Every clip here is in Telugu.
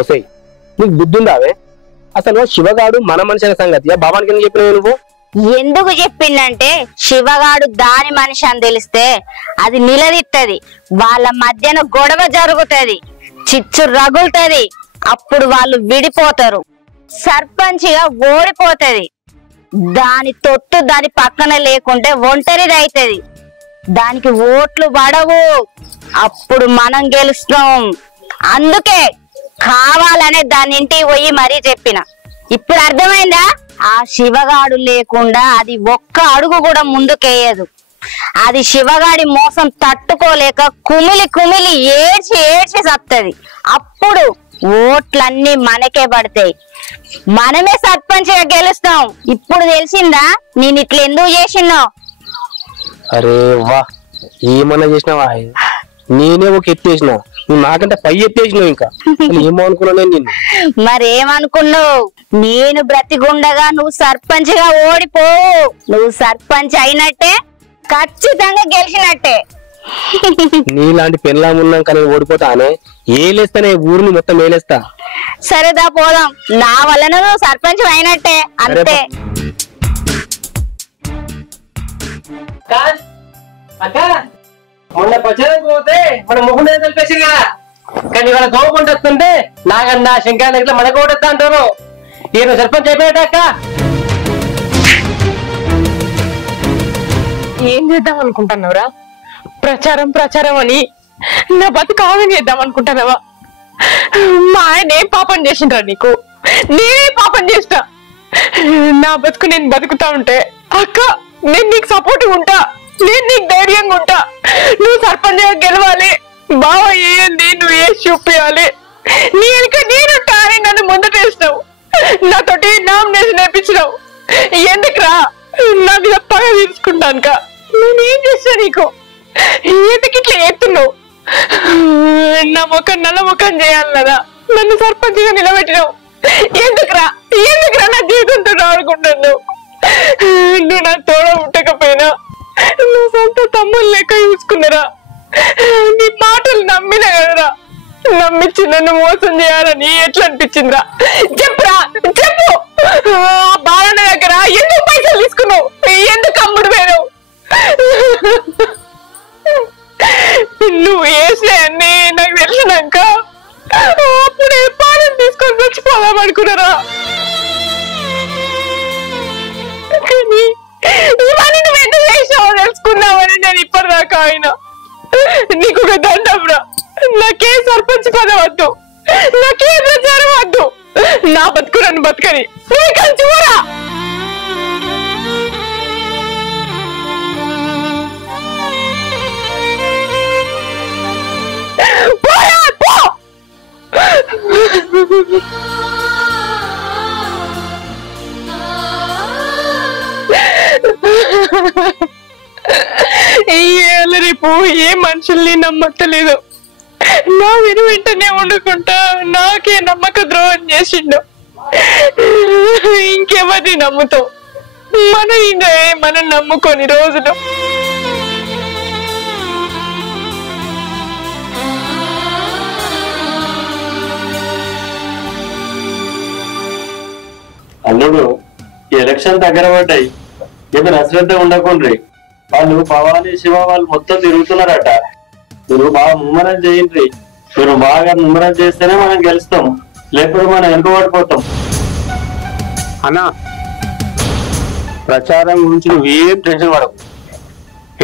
వస్తాయి. నీకు బుద్ధి ఉందావే? అసలు శివగాడు మన మనిషి అనే సంగతి భవానికి ఎందుకు చెప్పినావు నువ్వు? ఎందుకు చెప్పిందంటే శివగాడు దాని మనిషి అని తెలిస్తే అది నిలదీత్తది, వాళ్ళ మధ్యన గొడవ జరుగుతది, చిచ్చు రగులుతది, అప్పుడు వాళ్ళు విడిపోతారు, సర్పంచిగా ఓడిపోతది. దాని తొత్తు దాని పక్కన లేకుంటే ఒంటరిదైతది, దానికి ఓట్లు పడవు, అప్పుడు మనం గెలుస్తాం. అందుకే కావాలనే దాని ఇంటికి పోయి మరీ చెప్పిన. ఇప్పుడు అర్థమైందా? ఆ శివగాడు లేకుండా అది ఒక్క అడుగు కూడా ముందుకేయదు. అది శివగాడి మోసం తట్టుకోలేక కుమిలి కుమిలి ఏడ్చి ఏడ్చి సత్తది. అప్పుడు ఓట్లన్నీ మనకే పడతాయి, మనమే సర్పంచ్గా గెలుస్తాం. ఇప్పుడు తెలిసిందా నేను ఇట్లా ఎందుకు చేసినావు? అరే వా, ఏమన్నా చేసినావా? నేనే ఒక ఎత్తేసిన, నువ్వు నాకంటే పై ఎత్తేసినావు. ఇంకా ఏమో అనుకున్నా నేను. మరేమనుకున్నావు? నేను బ్రతికుండగా నువ్వు సర్పంచ్ గా ఓడిపోవు. నువ్వు సర్పంచ్ అయినట్టే, ఖచ్చితంగా గెలిచినట్టే. నీలాంటి పెళ్ళాం ఉన్నాక నేను ఓడిపోతానే? ఏలేస్తానే, ఊరిని మొత్తం ఏలేస్తా. సరేదా పోదాం, నా వలన నువ్వు సర్పంచ్ అయినట్టే, అంతే. మొన్న ప్రచారానికి పోతే మన ముఖం తెలిపేసి కదా, కానీ వాళ్ళ గవర్నమెంట్ వస్తుంటే నాగన్నా శంకర్ దగ్గర మనకు ఓటేస్తా అంటారు. ఈయన సర్పంచ్ అయిపోయాట అక్క. ఏం చేద్దాం అనుకుంటున్నావురా? ప్రచారం ప్రచారం అని నా బతుకు ఆమె చేద్దాం అనుకుంటున్నావా? మా ఆయన ఏం పాపం చేసిండ్రా నీకు? నేనే పాపం చేస్తా. నా బతుకు నేను బతుకుతా ఉంటే అక్క నేను నీకు సపోర్ట్ ఉంటా, నేను నీకు ధైర్యంగా ఉంటా. నువ్వు సర్పంచ్ గెలవాలి, బాగా ఏంది నువ్వు వేసి చూపించాలి, నీ వెనుక నేనుంటా అని నన్ను ముందటేసినావు. నాతోటి నామినేషన్ వేయించినావు. ఎందుకురా? నా మీద పగ తీర్చుకుంటానుక నేనేం చేస్తా నీకు? ఎందుకు ఇట్లా ఎత్తున్నావు? నా ముఖం నల్ల ముఖం చేయాలి కదా, నన్ను సర్పంచ్ గా నిలబెట్టినావు. ఎందుకురా ఎందుకురా నా జీవితంతో ఆడుకుంటున్నావు? నువ్వు నా తోడ ఉండకపోయినా నువ్వు సొంత తమ్ముళ్ళు లెక్క చూసుకున్నారా? నీ మాటలు నమ్మినా కదరా, నమ్మించి నన్ను మోసం చేయాలని ఎట్లా అనిపించిందిరా? చెప్పురా చెప్పు. బాలన్న దగ్గర ఎందుకు పైసలు తీసుకున్నావు? ఎందుకు అమ్ముడు పోయావు? నువ్వు వేసినాయన్నీ నాకు తెలిసినాక అప్పుడే పాలన తీసుకొని చచ్చిపోదాం అనుకున్నారా? కానీ ఇవన్నీ నువ్వు ఎందుకు చేసావో తెలుసుకున్నావని నేను ఇప్పటిదాకా అయినా నీకు ఒక దండంరా. నాకే సర్పంచ్ పదం వద్దు, నాకే ప్రచారం వద్దు, నా బతుకు నన్ను బతకని నువ్వు కలిసి చూరా. రేపు ఏ మనుషుల్ని నమ్మట్లేదు. నా విను వెంటనే వండుకుంటా నాకే నమ్మక ద్రోహం చేసిండు. ఇంకెవరిని నమ్ముతావు? మనం నమ్ముకొని రోజులు అల్లుడు ఎలక్షన్ దగ్గర పడ్డాయి, ఏదో అశ్రద్ధ ఉండకుండ్రి. వాళ్ళు భవానీ శివ వాళ్ళు మొత్తం తిరుగుతున్నారట. మీరు బాగా ముమ్మరం చేయండి. మీరు బాగా ముమ్మరం చేస్తేనే మనం గెలుస్తాం, లేకపోతే మనం వెనుకబడిపోతాం. అన్నా, ప్రచారం గురించి నువ్వేం టెన్షన్ పడకు.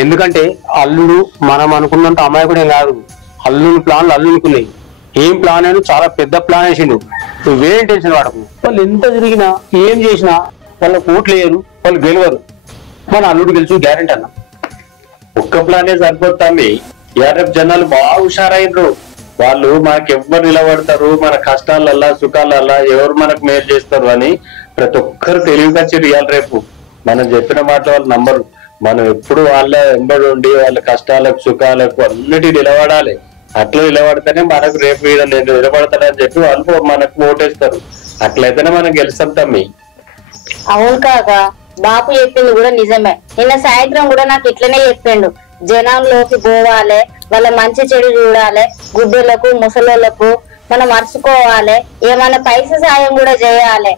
ఎందుకంటే అల్లుడు మనం అనుకున్నంత అమాయకుడే కాదు. అల్లుని ప్లాన్లు అల్లునుకున్నాయి. ఏం ప్లాన్ అయినా చాలా పెద్ద ప్లాన్ వేసిండు. నువ్వేం టెన్షన్ పడకు. వాళ్ళు ఎంత తిరిగినా ఏం చేసినా వాళ్ళకు ఓట్లు వేయరు, వాళ్ళు గెలవరు. మన అల్లుడు గెలుచు గ్యారెంటీ అన్న. ఒక్క ప్లానే సరిపోతుంది. రేపు జనాలు బాగా హుషారైనరు. వాళ్ళు మనకి ఎవరు నిలబడతారు, మన కష్టాలల్లా సుఖాలల్లా ఎవరు మనకు మేలు చేస్తారు అని ప్రతి ఒక్కరు తెలివిగా చెయ్యాలి. రేపు మనం చెప్పిన మాట వాళ్ళు నంబరు. మనం ఎప్పుడు వాళ్ళ వెంబడి ఉండి వాళ్ళ కష్టాలకు సుఖాలకు అన్నిటి నిలబడాలి. అట్లా నిలబడితేనే మనకు రేపు నేను నిలబడతానని చెప్పి వాళ్ళు మనకు ఓటేస్తారు. అట్లయితేనే మనం గెలుస్తాం తమ్మి. అవును కాక, బాపు చెప్పింది కూడా నిజమే. నిన్న సాయంత్రం కూడా నాకు ఇట్లనే చెప్పిండు. జనంలోకి పోవాలి, వాళ్ళ మంచి చెడు చూడాలి, గుడ్డలకు ముసలోళ్లకు మనం మర్చుకోవాలి, ఏమన్నా పైసా సాయం కూడా చేయాలి.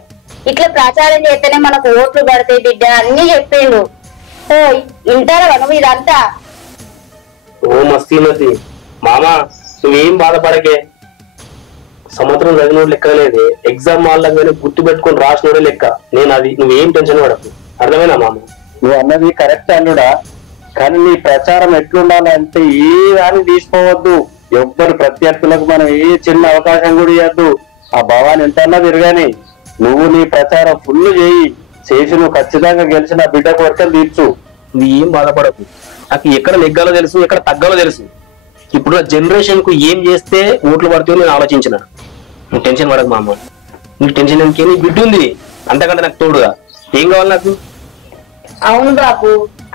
ఇట్లా ప్రచారం చేస్తేనే మనకు ఓట్లు పడతాయి బిడ్డ అన్ని చెప్పిండు. ఓ ఇంటారా నువ్వు ఇదంతా? ఓ మస్తీమతి మామ, నువ్వేం బాధపడకే. సంవత్సరం చదివినోడు లెక్కలేదు, ఎగ్జామ్ వాళ్ళగానే గుర్తు పెట్టుకుని రాసినోడే లెక్క. నేను అది, నువ్వేం టెన్షన్ పడకు. అర్థమైనా మామ? నువ్వు అన్నది కరెక్ట్ అల్లుడా, కానీ నీ ప్రచారం ఎట్లుండాలంటే ఏ దాన్ని తీసుకోవద్దు. ఎవ్వరు ప్రత్యర్థులకు మనం ఏ చిన్న అవకాశం కూడా ఇవ్వద్దు. ఆ భవాని ఎంతన్నా తిరగాని నువ్వు నీ ప్రచారం ఫుల్ చేసి నువ్వు ఖచ్చితంగా గెలిచిన బిడ్డ కోరికలు తీర్చు. నువ్వేం బాధపడకు. నాకు ఎక్కడ నెగ్గాలో తెలుసు, ఎక్కడ తగ్గాలో తెలుసు. ఇప్పుడు జనరేషన్ కు ఏం చేస్తే ఓట్లు పడుతుందో నేను ఆలోచించిన. నువ్వు టెన్షన్ పడకు మామ. నీకు టెన్షన్ ఎందుకే? నీ బిడ్డ ఉంది అంతకంటే నాకు తోడుగా. ఏం కావాలి నాకు? అవును బాబు,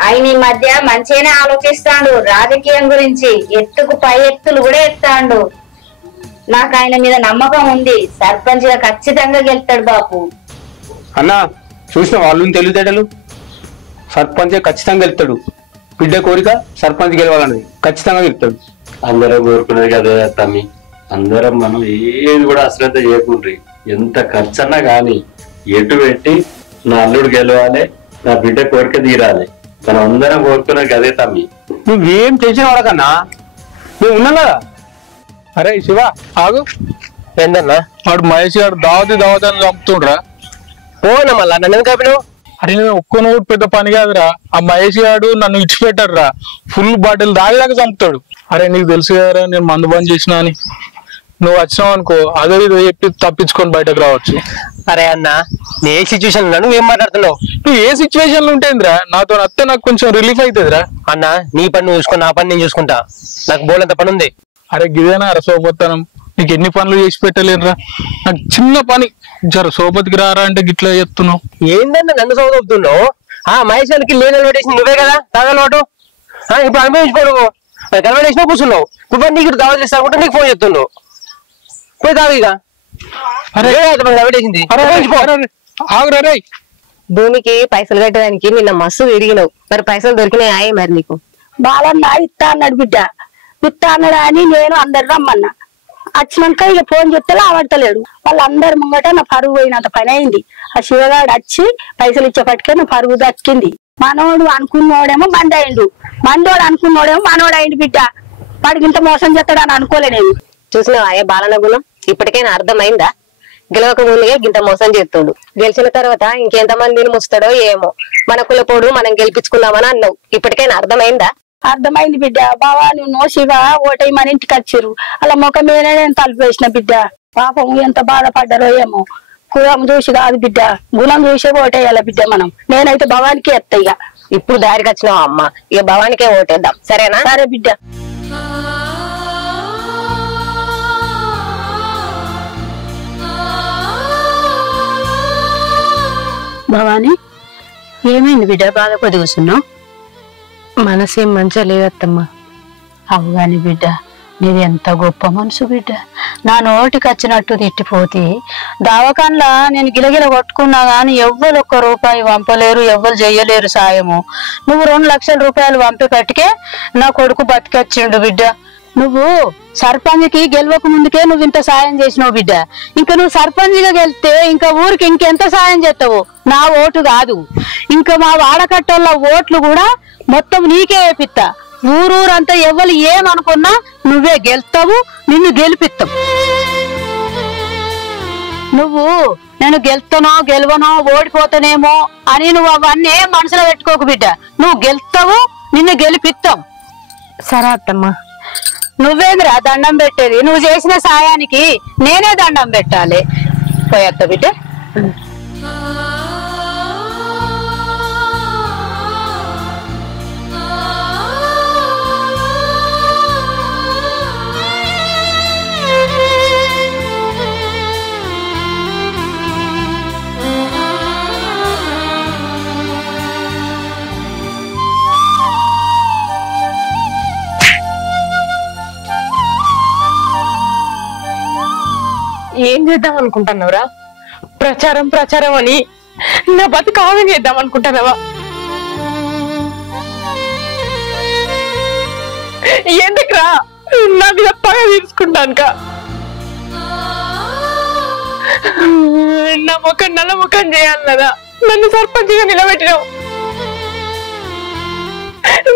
ఆయన ఈ మధ్య మంచిగానే ఆలోచిస్తాడు రాజకీయం గురించి. ఎత్తుకు పై ఎత్తులు కూడా ఎత్తాడు. నాకు ఆయన మీద నమ్మకం ఉంది. సర్పంచ్ గా ఖచ్చితంగా గెలుస్తాడు బాబు. అన్నా చూసిన వాళ్ళు తెలివితేటలు. సర్పంచ్ ఖచ్చితంగా గెలుస్తాడు. బిడ్డ కోరిక సర్పంచ్ గెలవాలన్నది, ఖచ్చితంగా గెలుస్తాడు. అందరం కోరుకునేది అదే తమ్మి. అందరం మనం ఏది కూడా అశ్రద్ధ చేయకుండ్రి. ఎంత ఖర్చన్నా గాని ఎటు పెట్టి నా అల్లుడు గెలవాలి, నా బిడ్డ కోరిక తీరాలి. మనం అందరం కోరుకునేది అదే తమ్మి. నువ్వేం టెన్షన్ పడకన్నా, నువ్వు ఉన్నా కదా. అరే శివ ఆగు. ఏందన్నా? వాడు మహేష్ గారు దావతి అని చంపుతుండ్రా. పోనా మళ్ళా నన్ను ఎందుకు ఆపినావు? అరే నేను ఒక్క నోటు పెద్ద పని కాదురా. ఆ మహేష్ గారు నన్ను ఇచ్చిపెట్టాడు రా. ఫుల్ బాటిల్ దాగేదాకా చంపుతాడు. అరే నీకు తెలుసు కదరా నేను మందు బంద్ చేసినా అని. నువ్వు వచ్చినావు అనుకో అదే ఇదో చెప్పి తప్పించుకొని బయటకు రావచ్చు. అరే అన్న, నీ ఏ సిచ్యువేషన్ నువ్వు ఏం మాట్లాడుతున్నావు? నువ్వు ఏ సిచ్యువేషన్ లో ఉంటేందిరా, నాతో అత్తే నాకు కొంచెం రిలీఫ్ అవుతుందిరా. అన్న నీ పని నువ్వు చూసుకో, నా పని నేను చూసుకుంటా. నాకు బోలంత పని ఉంది. అరే గిదేనా అరే సోపత్తనం, నీకు ఎన్ని పనులు చేసి పెట్టలేనురా. నాకు చిన్న పని, జర సోపతికి రారా అంటే గిట్లా చెప్తున్నావు. ఏందన్నా నన్ను సౌదవుతున్నావు? మహేష్ గారికి లేని అలవాటేసి నువ్వే కదా తాగలవాటు. ఇప్పుడు అనుభవించుకోడు, అలవాటేసినా కూర్చున్నావు. ఇప్పుడు నీకు దావత్ చేస్తా కూడా నీకు ఫోన్ చెప్తున్నావు. పోయి తాగిగా. అలవాటేసింది ఆగురా. భూమికి పైసలు కట్టడానికి నిన్న మస్తు తిరిగినావు, మరి పైసలు దొరికినాయి మరి నీకు? బాలన్న ఇస్తా అన్నాడు బిడ్డ. ఇస్తా అన్నాడు అని నేను అందరు రమ్మన్నా. వచ్చినాక ఇక ఫోన్ చెప్తే ఆడతలేడు. వాళ్ళందరి ముంగట నా పరుగు పోయినంత పని అయింది. ఆ శివగాడు వచ్చి పైసలు ఇచ్చేపటికే నా పరుగు దక్కింది. మనోడు అనుకున్నోడేమో మంది అయిండు, మందోడు అనుకున్నోడేమో మనోడు అయింది బిడ్డ. వాడికి ఇంత మోసం చేస్తాడు అని అనుకోలే నేను. చూసినావా బాలన గుణం? ఇప్పటికైనా అర్థమైందా? గెలవక ముందుగా గింత మోసం చేస్తుండు. గెలిచిన తర్వాత ఇంకెంత మందిని ముస్తాడో ఏమో. మన కులపోడు మనం గెలిపించుకుందామని అన్నావు, ఇప్పటికైనా అర్థమైందా? అర్థమైంది బిడ్డ. బావా నువ్వు శివ ఓటై మన ఇంటికి వచ్చిర్రు, అలా ముఖం మీద నేను తలుపు వేసిన బిడ్డ. పాపం ఎంత బాధపడ్డారో ఏమో. కులం చూసి కాదు బిడ్డ, గుణం చూసే ఓటేయాల బిడ్డ మనం. నేనైతే భవానికి ఎత్తా. ఇక ఇప్పుడు దారికి వచ్చినావా అమ్మ, ఇక భవానికే ఓటేద్దాం సరేనా? సరే బిడ్డ. భవాని ఏమైంది బిడ్డ, బాధపడి కూర్చున్నావు? మనసేం మంచిగా లేదత్తమ్మా. అవుగాని బిడ్డ, నీది ఎంత గొప్ప మనసు బిడ్డ. నా నోటికి వచ్చినట్టు తిట్టిపోతే దావకాన్లా నేను గిలగిల కొట్టుకున్నా గాని ఎవ్వరు ఒక్క రూపాయి పంపలేరు, ఎవ్వరు చెయ్యలేరు సాయము. నువ్వు 2 లక్షల రూపాయలు పంపేపటికే నా కొడుకు బతికొచ్చిండు బిడ్డ. నువ్వు సర్పంచ్కి గెలవక ముందుకే నువ్వు ఇంత సాయం చేసినావు బిడ్డ. ఇంకా నువ్వు సర్పంచ్గా గెలిస్తే ఇంకా ఊరికి ఇంకెంత సాయం చేస్తావు? నా ఓటు కాదు, ఇంకా మా వాడకట్టోళ్ళ ఓట్లు కూడా మొత్తం నీకే వేపిస్తా. ఊరూరంతా ఎవరు ఏమనుకున్నా నువ్వే గెలుస్తావు, నిన్ను గెలిపిస్తావు. నువ్వు నేను గెలుస్తానో గెలవనో ఓడిపోతానేమో అని నువ్వు అవన్నీ మనసులో పెట్టుకోకు బిడ్డ. నువ్వు గెలుస్తావు, నిన్ను గెలిపిస్తావు. సరే అత్తమ్మా. నువ్వేంద్రా దండం పెట్టేది? నువ్వు చేసిన సాయానికి నేనే దండం పెట్టాలి. పోయేత్త బిడ్డ. ఏం చేద్దాం అనుకుంటున్నావురా? ప్రచారం అని నా బతుకు ఆగం చేద్దాం అనుకుంటున్నావా? ఎందుకురా నా మీద పగ తీసుకుంటానుక? నా ముఖం నల్ల ముఖం చేయాలి కదా, నన్ను సర్పంచ్గా నిలబెట్టినావు.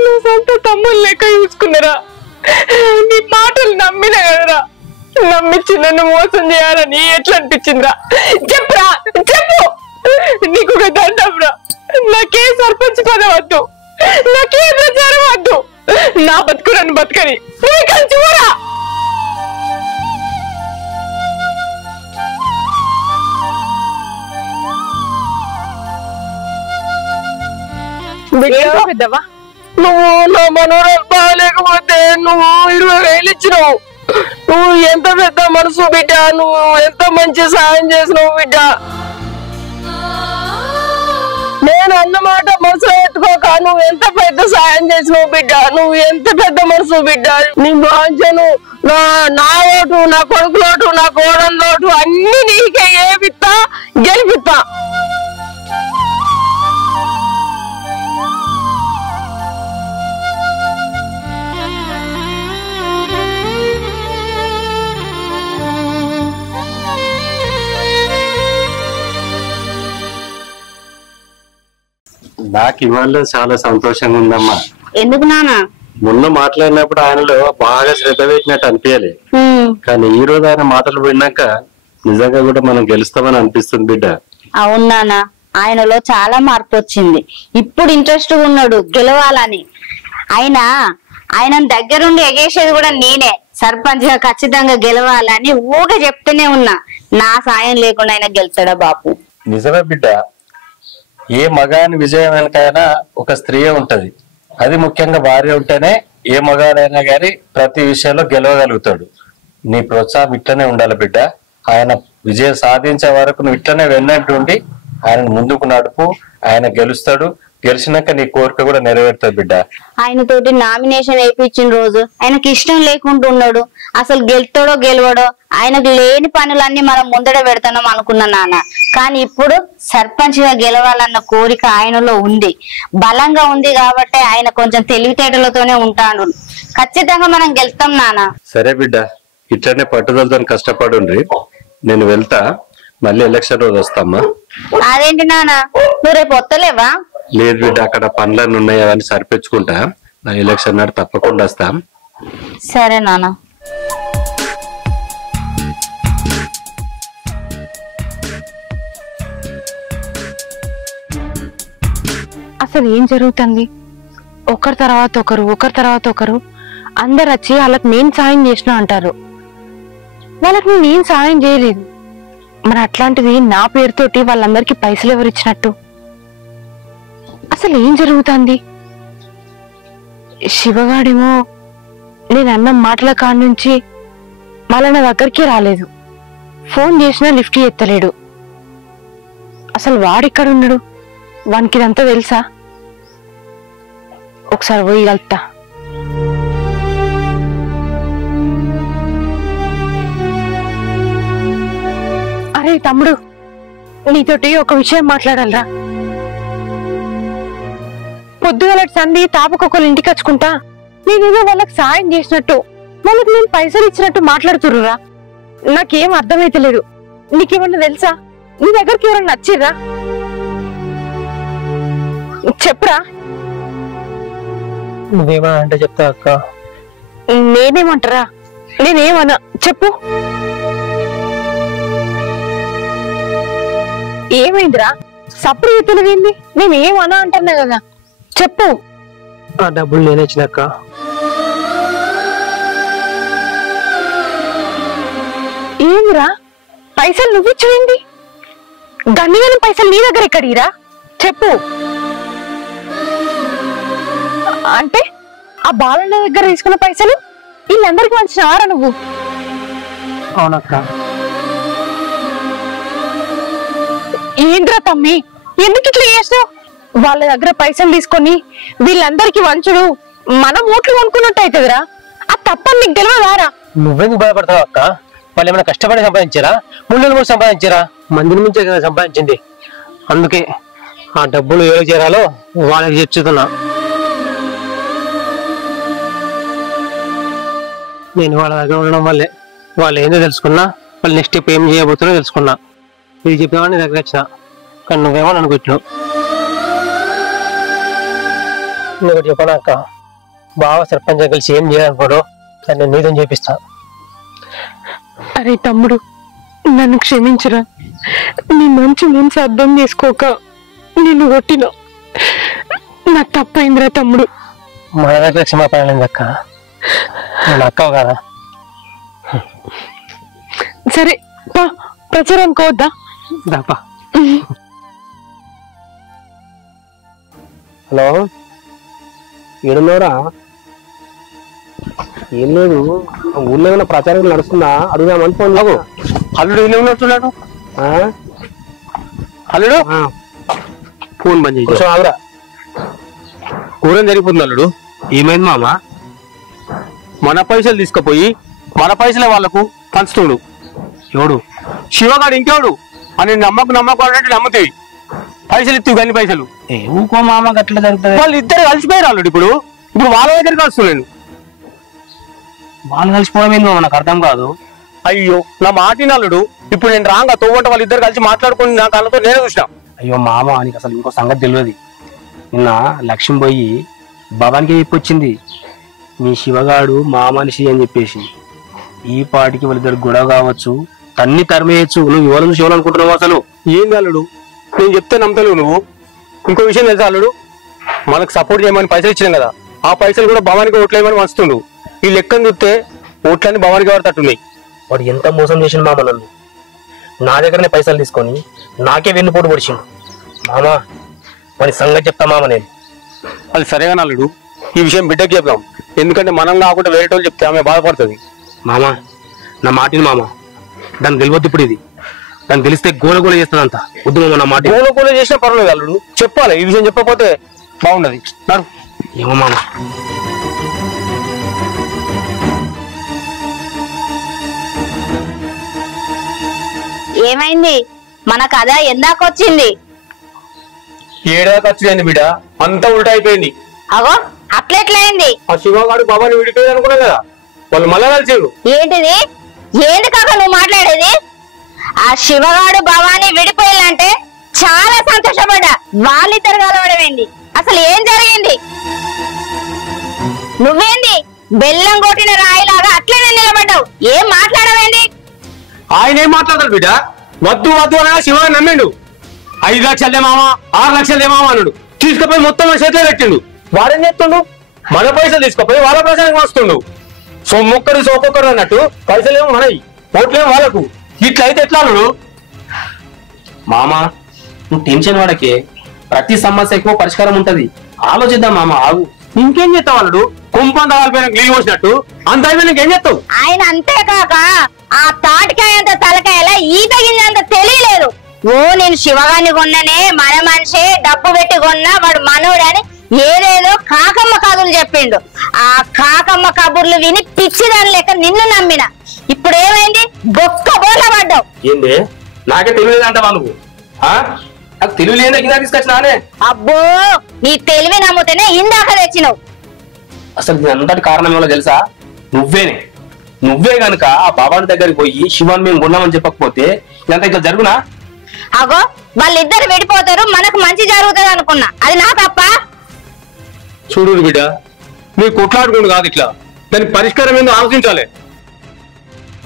నా సొంత తమ్ముళ్ళు లెక్క చూసుకున్నారా, నీ మాటలు నమ్మినా కదరా, నమ్మించి నన్ను మోసం చేయాలని ఎట్లా అనిపించిందిరా? చెప్పురా, చెప్పు. నీకు ఒక దండం రా, నాకే సర్పంచ్ పదవి వద్దు, నాకే ప్రచారం వద్దు, నా బతుకు నన్ను బతకని చూరా. పెద్దవా, నువ్వు నా మనోరాలు బాగాలేకపోతే నువ్వు 20,000 ఇచ్చినావు. నువ్వు ఎంత పెద్ద మనసు బిడ్డ, నువ్వు ఎంత మంచి సాయం చేసినావు బిడ్డ. నేను అన్నమాట మనసులో పెట్టుకోక నువ్వు ఎంత పెద్ద సాయం చేసినావు బిడ్డ, నువ్వు ఎంత పెద్ద మనసు బిడ్డ. నీ బాధ్యను నా ఓటు, నా కొడుకులోటు, నా కోడలోటు అన్ని నీకే ఏపిస్తా, గెలిపిస్తా. నాకు ఇవాళ చాలా సంతోషంగా ఉందమ్మా. ఎందుకు నానా? మొన్న మాట్లాడినప్పుడు ఆయనలో బాగా శ్రద్ధ పెట్టినట్టు అనిపించాలి, కానీ ఈ రోజు ఆయన మాటలు విన్నాక నిజంగా కూడా మనం గెలుస్తామని అనిపిస్తుంది బిడ్డ. అవును నానా, ఆయనలో చాలా మార్పు వచ్చింది. ఇప్పుడు ఇంట్రెస్ట్ ఉన్నాడు గెలవాలని. ఆయన దగ్గరుండి ఎగేసేది కూడా నేనే. సర్పంచ్ గా ఖచ్చితంగా గెలవాలని ఊగా చెప్తూనే ఉన్నా. నా సాయం లేకుండా ఆయన గెలుస్తాడా బాపు? నిజమే బిడ్డ, ఏ మగాని విజయం వెనకైనా ఒక స్త్రీయే ఉంటది. అది ముఖ్యంగా భార్య ఉంటేనే ఏ మగాడైనా గాని ప్రతి విషయంలో గెలవగలుగుతాడు. నీ ప్రోత్సాహం ఇట్లనే ఉండాలి బిడ్డ. ఆయన విజయం సాధించే వరకు నువ్వు ఇట్లనే వెన్నట్టుండి ఆయన ముందుకు నడుపు. ఆయన గెలుస్తాడు. గెలిచినాక నీ కోరిక కూడా నెరవేరుతుంది బిడ్డ. ఆయనతోటి నామినేషన్ వేయించిన రోజు ఆయనకి ఇష్టం లేకుండా ఉన్నాడు. అసలు గెలుతాడో గెలవడో ఆయనకు లేని పనులన్నీ మనం ముందడ పెడతాం అనుకున్నా నాన్న. కానీ ఇప్పుడు సర్పంచ్ గా గెలవాలన్న కోరిక ఆయనలో ఉంది, బలంగా ఉంది. కాబట్టి ఆయన కొంచెం తెలివితేటలతోనే ఉంటాడు. ఖచ్చితంగా మనం గెలుస్తాం నాన్న. సరే బిడ్డ, ఇట్లనే పట్టుదలతో కష్టపడుండ్రి. నేను వెళ్తా, మళ్ళీ ఎలక్షన్ రోజు వస్తామ్మా. అదేంటి నాన్న, నువ్వు రేపు వస్తలేవా? లేదు బిడ్డ, అక్కడ పనులన్నీ ఉన్నాయి, అవన్నీ సరిపెచ్చుకుంటా. నా ఎలక్షన్ నాడు తప్పకుండా వస్తాం. సరే నాన్న. అసలు ఏం జరుగుతుంది? ఒకరి తర్వాత ఒకరు అందరు వచ్చి వాళ్ళకి నేను సాయం చేసిన అంటారు. వాళ్ళకి నేను సాయం చేయలేదు. మరి అట్లాంటిది నా పేరుతోటి వాళ్ళందరికీ పైసలు ఎవరు ఇచ్చినట్టు? అసలు ఏం జరుగుతుంది? శివగాడేమో నేను అన్న మాటల కాడ నుంచి మళ్ళా నా దగ్గరికి రాలేదు. ఫోన్ చేసినా లిఫ్ట్ ఎత్తలేడు. అసలు వాడెక్కడున్నాడు? వానికి ఇదంతా తెలుసా? ఒకసారి పోయి కలుపుతా. అరే తమ్ముడు, నీతోటి ఒక విషయం మాట్లాడాలరా. పొద్దుగల సంధి తాపకొకరు ఇంటికి వచ్చుకుంటా నేనేదో వాళ్ళకి సాయం చేసినట్టు, వాళ్ళకి నేను పైసలు ఇచ్చినట్టు మాట్లాడుతుర్రురా. నాకేం అర్థమైతలేదు. నీకేమన్నా తెలుసా? నీ దగ్గరికి ఎవరన్నా నచ్చిర్రా? చెప్పురా. నువ్వేమన్నా అంటే చెప్తా అక్క. నేనేమంటారా? నేనేమన్నా చెప్పు. ఏమైందిరా? సప్పుడు తెలివింది. నేనేమన్నా అంటున్నా కదా, చెప్పు. ఆ డబ్బులు నేనే ఇచ్చినక్క. ఏమిరా పైసలు నువ్వు ఇచ్చేయండి? గన్నిగానే పైసలు నీ దగ్గర ఎక్కడిరా? చెప్పు. అంటే ఆ బాలన్న దగ్గర తీసుకున్న పైసలు వీళ్ళందరికి మంచినారా నువ్వు? అవునక్క. ఏంద్రా తమ్మి, ఎందుకు ఇట్లా చేసావు? వాళ్ళ దగ్గర పైసలు తీసుకొని వీళ్ళందరికి వంచుడు మనం ఓట్లు కొనుక్కున్నట్టు అవుతుందిరా. ఆ తప్పని నీకు తెలియదారా? నువ్వెందుకు బాధపడతావు అక్క? వాళ్ళు ఏమైనా కష్టపడి సంపాదించారా? 3 నెలలు కూడా సంపాదించారా? మందిని నుంచే కదా సంపాదించింది. అందుకే ఆ డబ్బులు ఎవరికి చేరాలో వాళ్ళకి చెప్తున్నా. నేను వాళ్ళ దగ్గర ఉండడం వల్లే వాళ్ళు ఏందో తెలుసుకున్నా, వాళ్ళు నెక్స్ట్ స్టెప్ ఏం చేయబోతున్నా తెలుసుకున్నా. ఇది చెప్పినామని దగ్గర వచ్చిన కానీ నువ్వేమో నన్ను కొట్టినావు. నువ్వు చెప్పాను అక్క, బావ సర్పంచ్ కలిసి ఏం చేయాలనుకోడు దాన్ని నేను నీతో చేపిస్తా. అరే తమ్ముడు, నన్ను క్షమించరా. నీ మంచి మనసు అర్థం చేసుకోక నిన్ను కొట్టినా. నాకు తప్పైందిరా తమ్ముడు. మన దగ్గర క్షమాపణ లేదు అక్క, నేను అక్కవు కదా. సరే పా, ప్రచారానికి వద్దా? దాపా. హలో, ఏడున్నారా? ఏం లేదు, ఊళ్ళో ఏమైనా ప్రచారం నడుస్తుందా అడుగుదామని ఫోన్. అల్లుడు ఏమి ఉన్నట్టున్నాడు? అల్లుడు ఫోన్ బంద్ చేసి ఆగురా. ఘోరం జరిగిపోతుంది అల్లుడు. ఏమైంది మామ? మన పైసలు తీసుకుపోయి మన పైసలే వాళ్ళకు పంచుతుడు. ఎవడు? శివగాడు ఇంకెవడు అని నమ్మకం నమ్ముతాయి. పైసలు ఇత్తి గన్ని పైసలు ఊకో మామ, గట్ల జరుగుతుంది. వాళ్ళు ఇద్దరు కలిసిపోయారు అల్లుడు. ఇప్పుడు వాళ్ళ దగ్గరికి వస్తున్నాను. వాళ్ళు కలిసిపోవడం ఏంది మామ, నాకు అర్థం కాదు. అయ్యో నా మాట అల్లుడు. ఇప్పుడు నేను రాంగా తోవంట వాళ్ళు ఇద్దరు కలిసి మాట్లాడుకుని నా కళ్ళతో నేనే చూసినా. అయ్యో మామ, నీకు అసలు ఇంకో సంగతి తెలియదు. నిన్న లక్ష్యం పోయి భవానికి చెప్పొచ్చింది, మీ శివగాడు మా మనిషి అని చెప్పేసి. ఈ పాటికి వాళ్ళిద్దరు గొడవ కావచ్చు, తన్ని తరిమేయచ్చు. నువ్వు ఎవరు శివాలనుకుంటున్నావు అసలు? ఏంది అల్లుడు, నేను చెప్తే నమ్మతలేవు నువ్వు. ఇంకో విషయం తెలుసా అల్లుడు, మనకు సపోర్ట్ చేయమని పైసలు ఇచ్చినాం కదా, ఆ పైసలు కూడా భవానికి ఓట్లేయమని వస్తుండు. ఈ లెక్కను చూస్తే ఓట్లన్నీ భవానికి ఎవరు తట్టున్నాయి. వాడు ఎంత మోసం చేసిన మామ, నన్ను నా దగ్గరనే పైసలు తీసుకొని నాకే వెన్నుపోటు పొడిచిండు. మామ వాడి సంగతి చెప్తా మామ నేను. అది సరేగా అల్లుడు, ఈ విషయం బిడ్డకి చెప్దాం. ఎందుకంటే మనం కాకుండా వేరే వాళ్ళు చెప్తే ఆమె బాధపడుతుంది. మామ నా మాటిని మామ, దాన్ని తెలియద్దు ఇప్పుడు. ఇది దాన్ని తెలిస్తే గోల గోల చేస్తుందంత. వద్దు మామ నా మాట. గోల చేసినా పర్వాలేదు అల్లుడు, చెప్పాలి. ఈ విషయం చెప్పకపోతే బాగుండదు. నడు. ఏమో మామ. ఏమైంది? మన కథ ఎందాకొచ్చింది? ఏడాది వచ్చింది బిడ్డ, అంతా ఉల్టా అయిపోయింది. అగో అట్లెట్లయింది? ఆ శివగాడు భవాని విడిపోయింది అనుకున్నాం కదా, వాళ్ళు మళ్ళా కలిసారు. ఏంటిది? ఏంది కాక నువ్వు మాట్లాడేది? ఆ శివగాడు భవాని విడిపోయిందంటే చాలా సంతోషపడ్డా. వాళ్ళిద్దరు కలవడమేంది? అసలు ఏం జరిగింది? నువ్వేంది బెల్లం కొట్టిన రాయిలాగా అట్లనే నిలబడ్డావు? ఏం మాట్లాడవేంది? ఆయన ఏం మాట్లాడతాడు బిడ్డ? వద్దు వద్దు అనగా శివగాడు నమ్మిండు. 5 లక్షలదే మామా, 6 లక్షలదే మామా అన్నాడు. తీసుకుపోయి మొత్తం మన చేతిలో పెట్టిండు. వాడేం చేస్తుండు? మన పైసలు తీసుకుపోయి వాళ్ళ ప్రజలకు వస్తుండు. సొమ్మొక్కడు సోకొక్కడు అన్నట్టు పైసలు ఏమో మనవి, ఓట్లేమో వాళ్ళకు. ఇట్లా అయితే ఎట్లా అన్నాడు? మామ నువ్వు టెన్షన్ వాడకే, ప్రతి సమస్యకు పరిష్కారం ఉంటది. ఆలోచిద్దాం మామ, ఆగు. ఇంకేం చేస్తావు అన్నాడు? కుంపంత కాలిపోయిన నీళ్ళు పోసినట్టు అంత అయిపోయినాక ఏం చేస్తావు? ఆయన అంతేకాక ఆ తాటికాయంత తలకాయలా ఈత గింజంత తెలియలేదు. ఓ నేను శివగాన్ని కొన్ననే, మన మనిషే డబ్బు పెట్టి కొన్నా, వాడు మనోడని ఏదేదో కాకమ్మ కబుర్లు చెప్పిండు. ఆ కాకమ్మ కబుర్లు విని పిచ్చిదాని లెక్క నిన్ను నమ్మిన. ఇప్పుడు ఏమైంది? బొక్క బోర్ల పడ్డావు. ఏంది నాకే తెలియలేదంటావా నువ్వు? నాకు తెలియలేదా కింద తీసుకొచ్చినానే? అబ్బో నీ తెలివి నమ్ముతేనే ఇందాక తెచ్చినావు. అసలు దీని అంతటి కారణం ఏమో తెలుసా? నువ్వే గనుక ఆ బాబాని దగ్గరికి పోయి శివాన్ని మేము కొన్నామని చెప్పకపోతే ఇదంతా ఇట్లా జరుగునా? అగో వాళ్ళిద్దరు విడిపోతారు, మనకు మంచి జరుగుతుంది అనుకున్నా. అది నా తప్ప? చూడు బిడ్డ, మీరు కొట్లాడుకోండి కాదు, ఇట్లా దానికి పరిష్కారం ఏందో ఆలోచించాలి.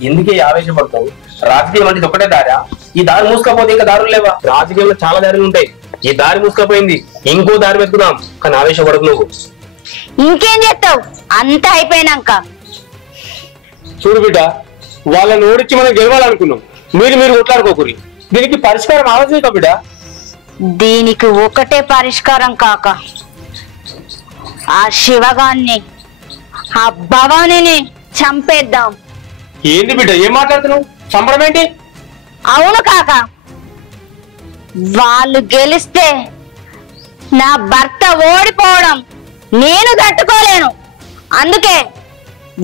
ఎందుకే ఆవేశపడతావు? రాజకీయం అంటే ఒకటే దారా? ఈ దారి మూసుకపోతే ఇంకా దారులు లేవా? రాజకీయంలో చాలా దారులు ఉంటాయి. ఈ దారి మూసుకపోయింది, ఇంకో దారి వెతుకుదాం. కానీ ఆవేశపడకు నువ్వు. ఇంకేం చేస్తావు అంతా అయిపోయినాక? చూడు బిడ్డ, వాళ్ళని ఓడించి మనం గెలవాలనుకున్నాం. మీరు కొట్లాడుకోకూరి. దీనికి పరిష్కారం ఆలోచించా బిడ్డ. దీనికి ఒకటే పరిష్కారం కాక, ఆ శివగాన్ని ఆ భవానిని చంపేద్దాం. ఏంది బిడ్డ ఏం మాట్లాడుతున్నావు? చంపడం ఏంటి? అవును కాక, వాళ్ళు గెలిస్తే నా భర్త ఓడిపోవడం నేను తట్టుకోలేను. అందుకే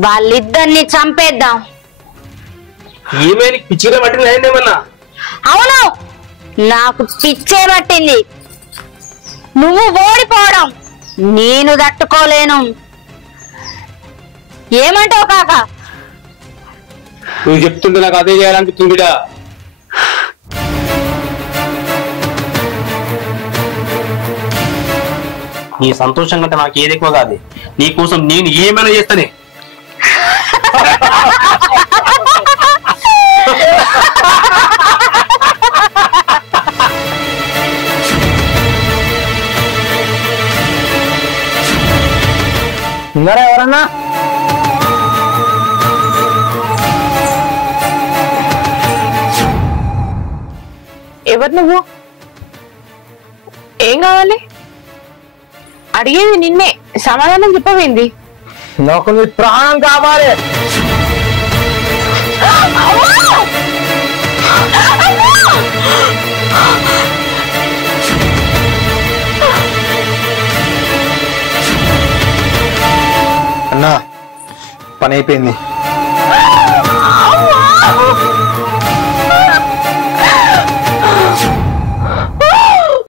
వాళ్ళిద్దరిని చంపేద్దాం. ఏమైనా పిచ్చిగా పట్టింది అయిందేమన్నా? అవును, నాకు పిచ్చే పట్టింది. నువ్వు ఓడిపోవడం నేను తట్టుకోలేను. ఏమంటావు కాక? నువ్వు చెప్తుంటే నాకు అదే చేయాలనిపిస్తుంది బిడ్డ. నీ సంతోషం కంటే నాకు ఏది ఎక్కువ కాదు. నీ కోసం నేను ఏమైనా చేస్తానే. ఉన్నారా ఎవరన్నా? ఎవరు నువ్వు? ఏం కావాలి? అడిగేది నిన్నే, సమాధానం చెప్పవేంది? నాకు నీ ప్రాణం కావాలి. అన్నా పని అయిపోయింది.